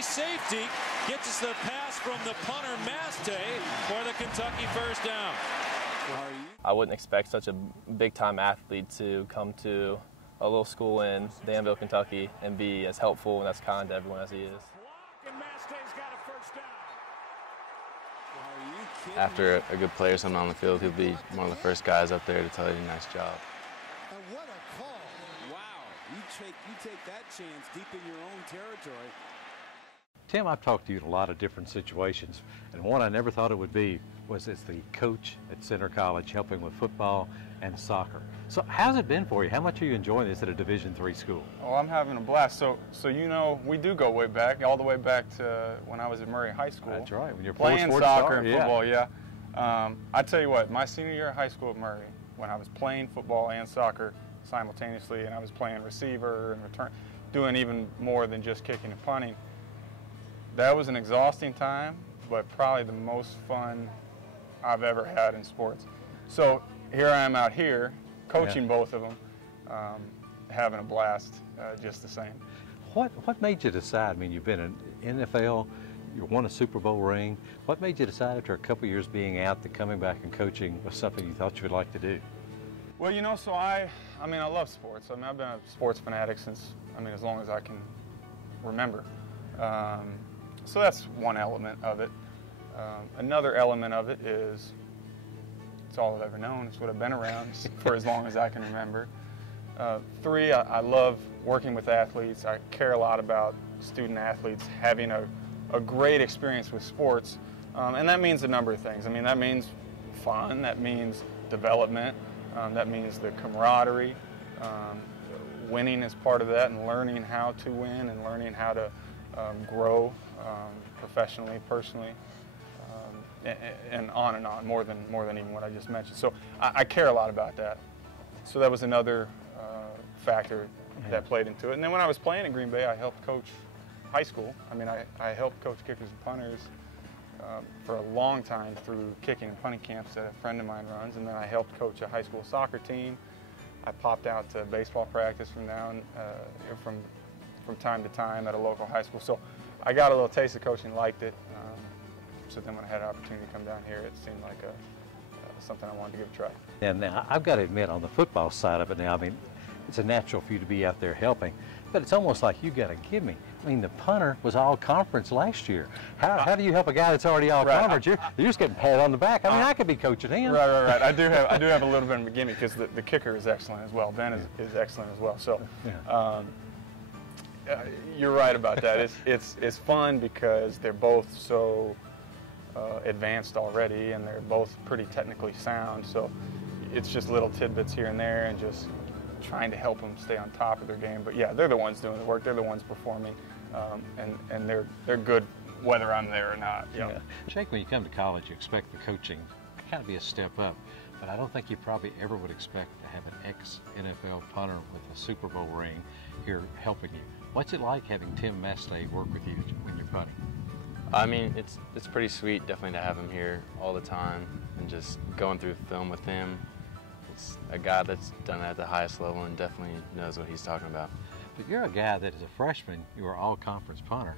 free safety gets us the pass from the punter Mastay for the Kentucky first down. I wouldn't expect such a big-time athlete to come to a little school in Danville, Kentucky, and be as helpful and as kind to everyone as he is. After a good player something on the field, he'll be one of the first guys up there to tell you nice job. And what a call. Wow, you take that chance deep in your own territory. Tim, I've talked to you in a lot of different situations, and one I never thought it would be was as the coach at Center College helping with football and soccer. So how's it been for you? How much are you enjoying this at a Division III school? Oh, I'm having a blast. So you know, we do go way back, all the way back to when I was at Murray High School. That's right, when you're playing soccer and football, yeah. I tell you what, my senior year of high school at Murray, when I was playing football and soccer simultaneously, and I was playing receiver and return, doing even more than just kicking and punting, that was an exhausting time, but probably the most fun I've ever had in sports. So here I am out here, coaching both of them, having a blast just the same. What made you decide? I mean, you've been in NFL, you won a Super Bowl ring. What made you decide after a couple years being out that coming back and coaching was something you thought you would like to do? Well, you know, so I love sports. I mean, I've been a sports fanatic since, as long as I can remember. So that's one element of it. Another element of it is it's all I've ever known. It's what I've been around for as long as I can remember. Three, I love working with athletes. I care a lot about student athletes having a great experience with sports. And that means a number of things. That means fun. That means development. That means the camaraderie. Winning is part of that, and learning how to win and learning how to grow professionally, personally, and on, more than even what I just mentioned. So I care a lot about that. So that was another factor that played into it. And then when I was playing in Green Bay, I helped coach high school. I helped coach kickers and punters for a long time through kicking and punting camps that a friend of mine runs, and then I helped coach a high school soccer team. I popped out to baseball practice from time to time at a local high school. So I got a little taste of coaching, liked it. So then when I had an opportunity to come down here, it seemed like something I wanted to give a try. And now I've got to admit, on the football side of it now, it's a natural for you to be out there helping, but it's almost like you got to give me. The punter was all conference last year. How do you help a guy that's already all conference? You're just getting patted on the back. I could be coaching him. Right. I do have a little bit of a gimmick because the kicker is excellent as well. Ben is excellent as well. So you're right about that. It's fun because they're both so advanced already, and they're both pretty technically sound. So it's just little tidbits here and there, and just trying to help them stay on top of their game. But yeah, they're the ones doing the work. They're the ones performing, and they're good whether I'm there or not. Yeah. Jake, when you come to college, you expect the coaching to kind of be a step up, but I don't think you probably ever would expect to have an ex-NFL punter with a Super Bowl ring here helping you. What's it like having Tim Mastay work with you when you're punting? It's pretty sweet, definitely, to have him here all the time and just going through film with him. It's a guy that's done it at the highest level and definitely knows what he's talking about. But you're a guy that is a freshman, you are all-conference punter.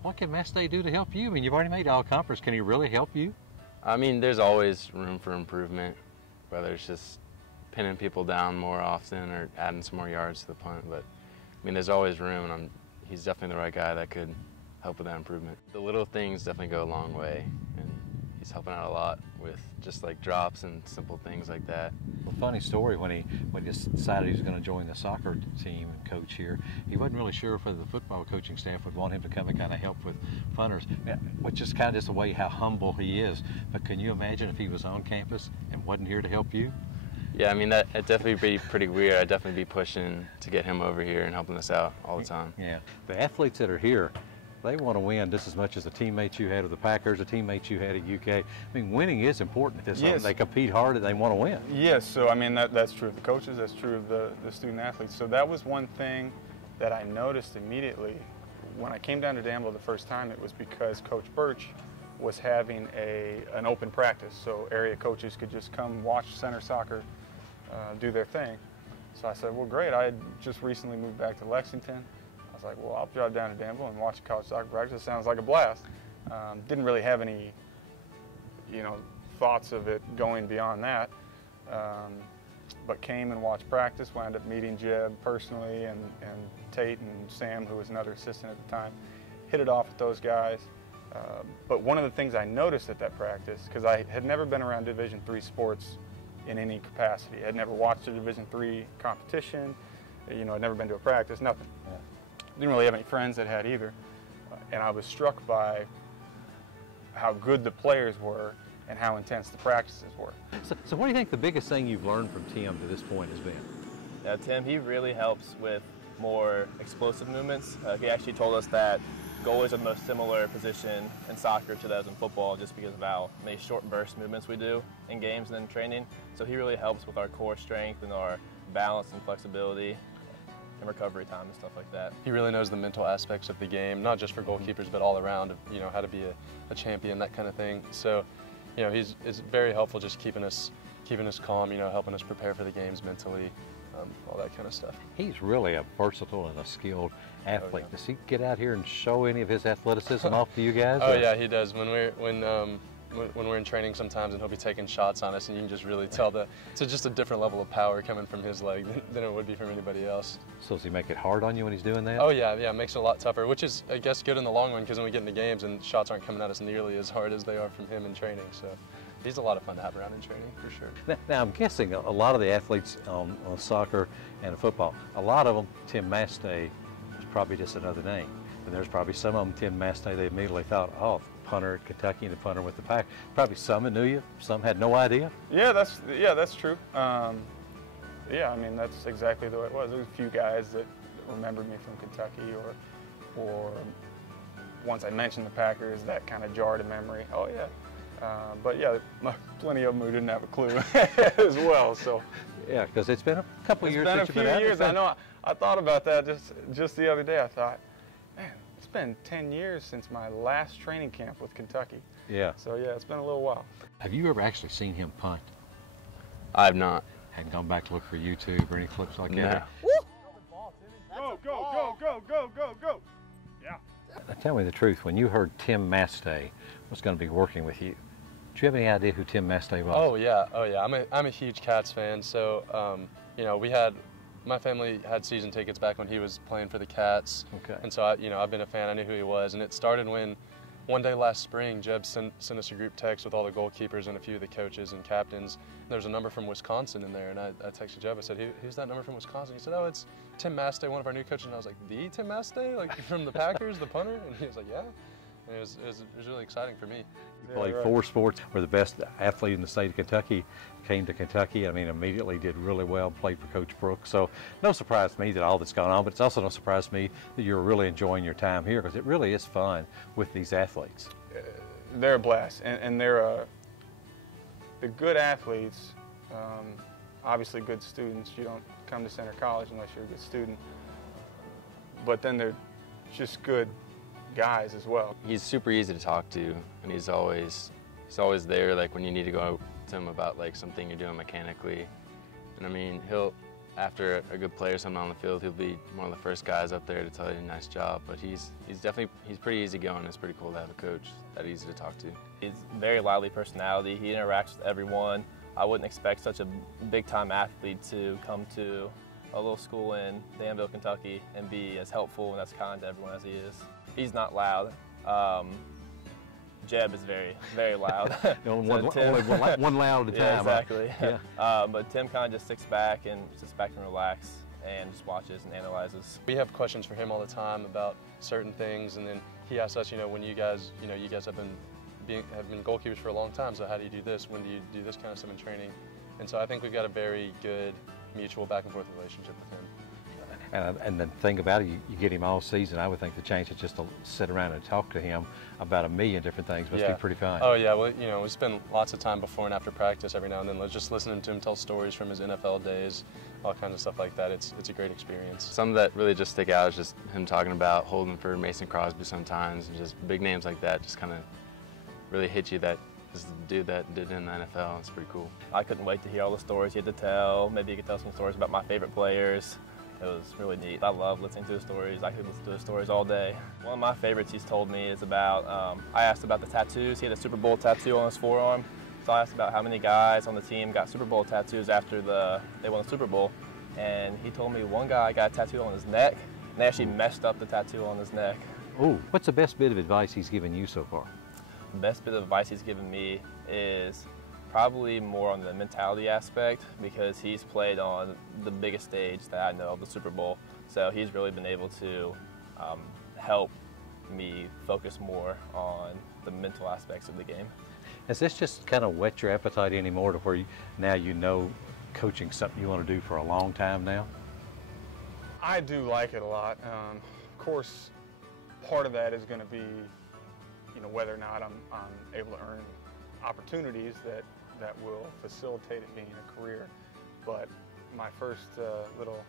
What can Mastay do to help you? You've already made all-conference. Can he really help you? There's always room for improvement, whether it's just pinning people down more often or adding some more yards to the punt. But there's always room, and he's definitely the right guy that could help with that improvement. The little things definitely go a long way, and he's helping out a lot with just like drops and simple things like that. Well, funny story, when he decided he was going to join the soccer team and coach here, he wasn't really sure if the football coaching staff would want him to come and kind of help with punters, which is kind of just the way how humble he is. But can you imagine if he was on campus and wasn't here to help you? Yeah, that'd definitely be pretty weird. I'd definitely be pushing to get him over here and helping us out all the time. Yeah, the athletes that are here, they want to win just as much as the teammates you had with the Packers, the teammates you had at UK. Winning is important at this time. They compete hard and they want to win. Yes, so that's true of the coaches, that's true of the student athletes. So that was one thing that I noticed immediately. When I came down to Danville the first time, it was because Coach Birch was having an open practice, so area coaches could just come watch center soccer do their thing. So I said, well, great. I had just recently moved back to Lexington. was like, well, I'll drive down to Danville and watch a college soccer practice. It sounds like a blast. Didn't really have any, thoughts of it going beyond that. But came and watched practice, wound up meeting Jeb personally, and Tate and Sam, who was another assistant at the time. Hit it off with those guys. But one of the things I noticed at that practice, because I had never been around Division III sports in any capacity. I had never watched a Division III competition. I'd never been to a practice, nothing. Didn't really have any friends that had either. And I was struck by how good the players were and how intense the practices were. So what do you think the biggest thing you've learned from Tim to this point has been? Yeah, Tim, he really helps with more explosive movements. He actually told us that goalies are the most similar position in soccer to those in football, just because of how many short burst movements we do in games and in training. So he really helps with our core strength and our balance and flexibility and recovery time and stuff like that. He really knows the mental aspects of the game, not just for goalkeepers, but all around, how to be a champion, that kind of thing. So, it's very helpful just keeping us calm, helping us prepare for the games mentally, all that kind of stuff. He's really a versatile and a skilled athlete. Oh, yeah. Does he get out here and show any of his athleticism off to you guys? Oh, yeah, he does. When we're in training sometimes, and he'll be taking shots on us, and you can just really tell it's just a different level of power coming from his leg than it would be from anybody else. So does he make it hard on you when he's doing that? Oh, yeah, it makes it a lot tougher, which is, I guess, good in the long run, because when we get into games and shots aren't coming at us nearly as hard as they are from him in training. So he's a lot of fun to have around in training, for sure. Now I'm guessing a lot of the athletes on soccer and football, a lot of them, Tim Mastay was probably just another name. And there's probably some of them, Tim Mastay, they immediately thought, oh, punter at Kentucky and the punter with the Pack. Probably some that knew you, some had no idea. Yeah, that's true. That's exactly the way it was. There was a few guys that remembered me from Kentucky, or once I mentioned the Packers, that kind of jarred a memory. Oh yeah. But yeah, plenty of them who didn't have a clue as well. So yeah, because it's been a couple of years since you've been out. It's been a few years. I know. I thought about that just the other day. I thought, man, it's been 10 years since my last training camp with Kentucky. Yeah. So yeah, it's been a little while. Have you ever actually seen him punt? I've not. Hadn't gone back to look for YouTube or any clips like that? Go, go, go, go, go, go, go. Yeah. Now, tell me the truth. When you heard Tim Mastay was going to be working with you, do you have any idea who Tim Mastay was? Oh yeah. I'm a huge Cats fan. So my family had season tickets back when he was playing for the Cats. Okay. And so I've been a fan. I knew who he was, and it started when one day last spring, Jeb sent us a group text with all the goalkeepers and a few of the coaches and captains. There's a number from Wisconsin in there, and I texted Jeb. I said, who's that number from Wisconsin? He said, oh, it's Tim Mastay, one of our new coaches. And I was like, the Tim Mastay, like from the Packers, the punter? And he was like, yeah. And it was really exciting for me. You played 4 sports, were the best athlete in the state of Kentucky, came to Kentucky, immediately did really well, played for Coach Brooks. So no surprise to me that all that's gone on, but it's also no surprise to me that you're really enjoying your time here, because it really is fun with these athletes. They're a blast, and they're good athletes, obviously good students. You don't come to Center College unless you're a good student, but then they're just good guys as well. He's super easy to talk to, and he's always there, like when you need to go to him about like something you're doing mechanically. And he'll, after a good player or something on the field, he'll be one of the first guys up there to tell you nice job. But he's pretty easygoing. It's pretty cool to have a coach that easy to talk to. He's a very lively personality. He interacts with everyone. I wouldn't expect such a big-time athlete to come to a little school in Danville, Kentucky, and be as helpful and as kind to everyone as he is. He's not loud. Jeb is very, very loud. Only one loud at a time. Yeah, exactly. Yeah. But Tim kind of just sits back and relax and just watches and analyzes. We have questions for him all the time about certain things, and then he asks us, when you guys have been goalkeepers for a long time, so how do you do this? When do you do this kind of stuff in training? And so I think we've got a very good mutual back and forth relationship with him. And the thing about it, you get him all season. I would think the change is just to sit around and talk to him about a million different things must be pretty fun. Oh yeah, well, we spend lots of time before and after practice every now and then just listening to him tell stories from his NFL days, all kinds of stuff like that. It's a great experience. Something that really just stick out is just him talking about holding for Mason Crosby sometimes, and just big names like that just kind of really hit you that this is the dude that did it in the NFL. It's pretty cool. I couldn't wait to hear all the stories he had to tell. Maybe he could tell some stories about my favorite players. It was really neat. I love listening to his stories. I could listen to his stories all day. One of my favorites he's told me is about, I asked about the tattoos. He had a Super Bowl tattoo on his forearm. So I asked about how many guys on the team got Super Bowl tattoos after they won the Super Bowl. And he told me one guy got a tattoo on his neck, and they actually messed up the tattoo on his neck. Oh, what's the best bit of advice he's given you so far? The best bit of advice he's given me is probably more on the mentality aspect, because he's played on the biggest stage that I know of, the Super Bowl. So he's really been able to help me focus more on the mental aspects of the game. Has this just kind of whet your appetite anymore to where now you know coaching's something you want to do for a long time now? I do like it a lot. Of course, part of that is going to be, you know, whether or not I'm able to earn opportunities that will facilitate it being a career. But my first little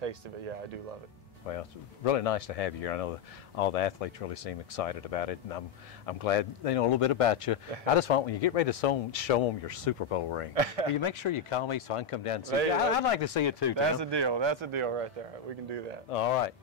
taste of it, yeah, I do love it. Well, it's really nice to have you here. I know all the athletes really seem excited about it, and I'm glad they know a little bit about you. I just want, when you get ready to show them your Super Bowl ring, will you make sure you call me so I can come down and see you? I'd like to see it too, Tim. That's a deal. That's a deal right there. We can do that. All right.